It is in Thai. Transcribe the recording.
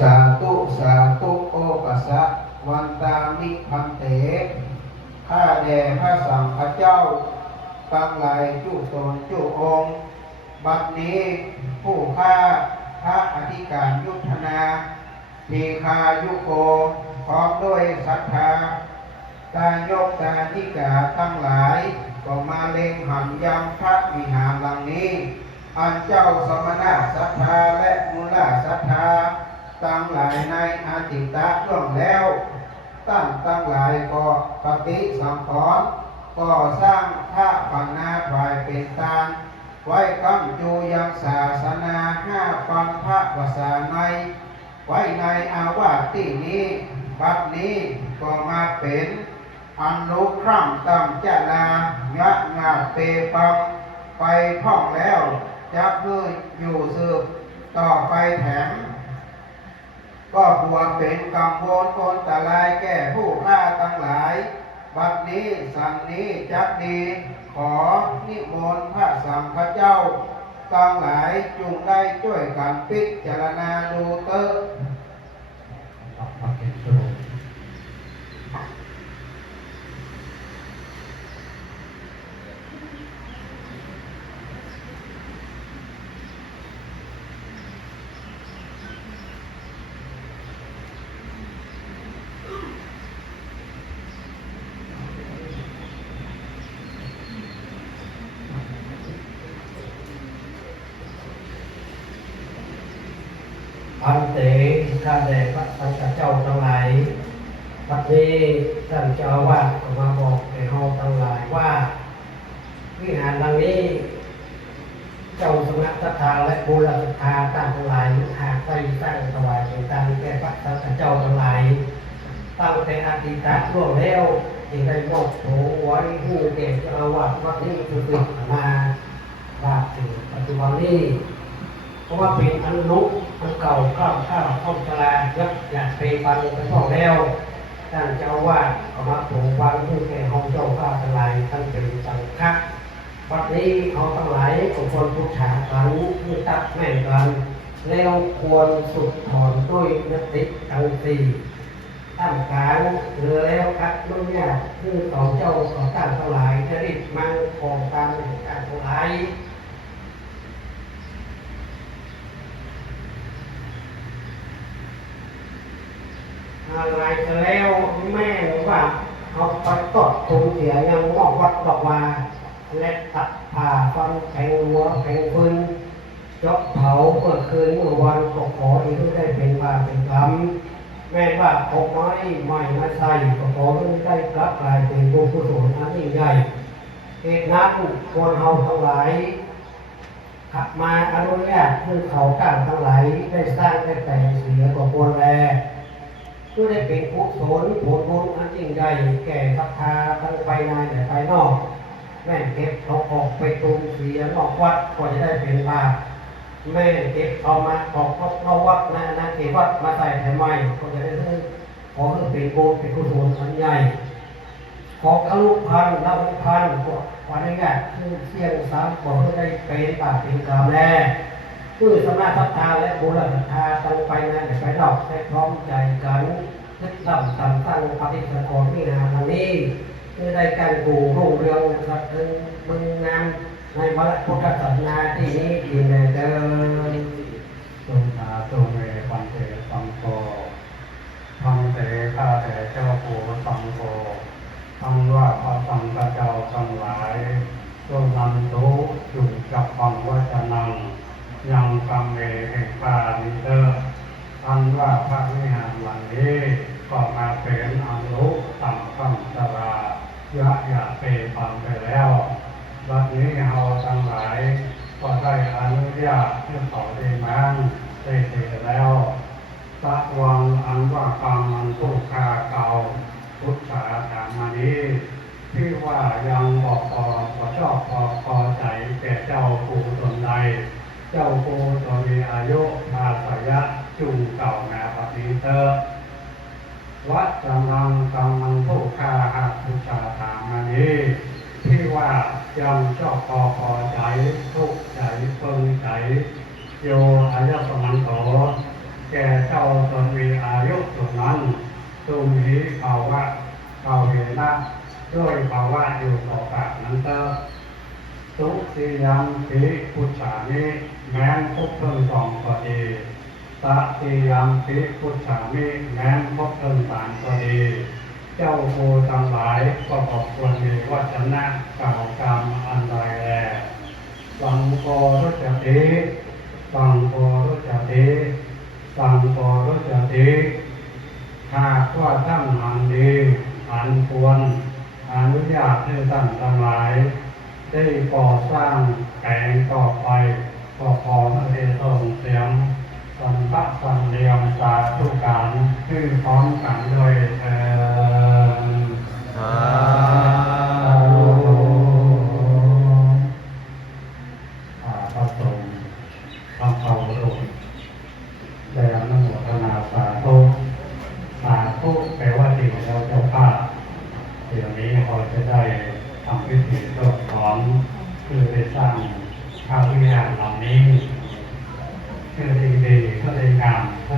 สาธุสาธุโอปัสสะวันตามิพันเตข้าแด่พระสังฆเจ้าตั้งหลายจุตนจุองค์บัดนี้ผู้ข้าพระอธิการยุทธนาทีคายุโกพร้อมด้วยศรัทธาการยกการที่กาทั้งหลาย ก็มาเล็งหันยังพระวิหารหลังนี้ อันเจ้าสมณะศรัทธาและมูลศรัทธา ตั้งหลายในอาติตะร่วงแล้วตั้งตั้งหลายก็ปฏิสังขรณ์ก่อสร้างพระปังนาภายเป็นตานไว้กำจูยังศาสนาห้าฟังพระวสาใน ไว้ในอาวาสที่นี้บัดนี้ก็มาเป็นอนุครัมตำจนายะงาเปปังไปท่องแล้วจะเพื่ออยู่สืบต่อไปแถม ควรเป็นกังวลคนตะลายแก่ผู้ฆ่าทั้งหลาย บัดนี้สันนี้จักดีขอนิมนต์พระสังฆเจ้าตั้งหลายจงได้ช่วยกันพิจารณาดูเตอพั เตข้าแด่พระสังฆเจ้าทั้งหลายบัดนี้ท่านเจ้าอาวาสก็มาบอกแก่เฮาทั้งหลายว่า วิหารหลังนี้ เจ้าสมณศรัทธาและบูรศรัทธาต่างทั้งหลายหากได้สร้างถวายเป็นการแก่พระสังฆเจ้าทั้งหลายตั้งแต่อดีตล่วงแล้วจึงได้มอบโถไว้ผู้แก่เจ้าอาวาสวัดนี้คือติดมาบาดถึงปัจจุบันนี้ เพราะว่าเป็นอนุอันเก่าข้ามข้าวข้อมตลายักอยากเปปันไปพ่อแล้วท่านเจ้าว่าก็มาถูกวันผู้แก่ห้องเจ้าข้าทั้งหลายท่านเป็นสังฆะวันนี้เขาทั้งหลายก็ควรพุทธากันมือตัดแม่นกันแล้วควรสุดถอนด้วยนติทั้งสีตั้งกลางเหลือแล้วครับนุ่นเนี่ยคือของเจ้าของตั้งทั้งหลายจะรีบมั่งคงตามการทั้งหลาย อะไรก็ แล้วแม่บอกว่าเอาไปตดทุนเสียยังมอกวัดบอกว่า และตัดผ่าฟันแข็งหัวแข็งฟืนยกเผาเมื่อคืนเมื่อวันก็ขอที่ได้เป็นว่าเป็นกรรมแม่ว่าพกไม้ใหม่มาใส่ก็ขอให้ได้กลับกลายเป็นบุญกุศลอันยิ่งใหญ่เหตุนั้นควรเฮาทั้งหลายขับมาอนุญาตคือเขาต่างทั้งหลายได้สร้างได้แต่งเสียกว่าควรแล เพื่อได้เป็นกุศลผลบุญอันยิ่งใหญ่แก่ศรัทธาทั้งภายในและภายนอก แม่เก็บเขาออกไปตุนเสียนอกวัดก็จะได้เป็นบาปแม่เก็บเอามาออกนอกวัดนะนะเก็บวัดมาใส่แถมใหม่ก็จะได้ขอให้เป็นบุญเป็นกุศลอันใหญ่ขอกรุพันธ์นวพันธ์ก็วันนี้คือเสียงสามขอให้ได้เป็นบาปเป็นกรรมแน่ ผู้สมาธิตาและบุรศรัทธาตั้งไปนั้นไปดอกให้พร้อมใจกันทึกตั้งตั้งตั้งปฏิสกรณ์ที่งาทางนี้เพื่อได้การกูรุ่งเรืองสัตว์ถึงมึงงนำในพระพุทธศาสนาที่นี้ดีแน่เดินจงตาตรงเรปันเตสังโฆพังเตข้าแต่เจ้าปู่สังโฆทั้งว่าพระสังฆเจ้าทั้งหลายจงนำทุกอยู่กับฟังวจนัง ยังกำเวแห่งปานิเตอร์อันว่าพระวิหารหลังนี้ก็มาเป็นอนุสัมพันตรายะยะเปปันไปแล้วบัดนี้เราทั้งหลายก็ได้อนุญาตให้เขาได้มั่งได้เสร็จแล้วตะวังอันว่ากรรมมันทุกขาเก่าพุทธาธรรมานี้ที่ว่ายังบอกพอพอชอบพอพอใจแก่เจ้าปู่ตนใด เจ้าโกตเวอายุมาสยะจูเก่าแม่ปฏิเตวัดสังฆังสังฆังผู้คาหักบูชาธามานี้ที่ว่ายังชอบพอพอใจทุกใจเพิ่งใจโยอายะสมันโตแก่เจ้าตนมีอายุสุนั้นตุมหิภาวะเก่าเหนะด้วยภาวะอยู่ต่อปากนั้นเตอร์สุสียังทีพุชานิ แม้นพบเพิ่งสองก็ดีตะสียังปีพุทธานิแม้นพบเพิ่งสามก็ดีเจ้าโคทั้งหลายก็บอกควรมีวัจนะกล่าวกรรมอันใดแลสังโฆรุจติสังโฆรุจติสังโฆรุจติหากว่าท่านหันดีหันควรอนุญาตให้ท่านทั้งหลาย ได้ก่อสร้างแปลงต่อไป ก็ขอพระเดชส่งเสียงสันตะสันเดียมสาธุการขึ้นพร้อมกันด้วยเอ่อสาข้าพระสงฆ์ทำเขาโลกได้รับนโมทนาสาธุสาธุแปลว่าดีแล้วเจ้าข้าเดี๋ยวนี้เราจะได้ทำพิธีรดของคือได้สร้าง ข้าววิหารเหล่านี้คือดีดีก็ได้งามก็ได้ความสุขพวก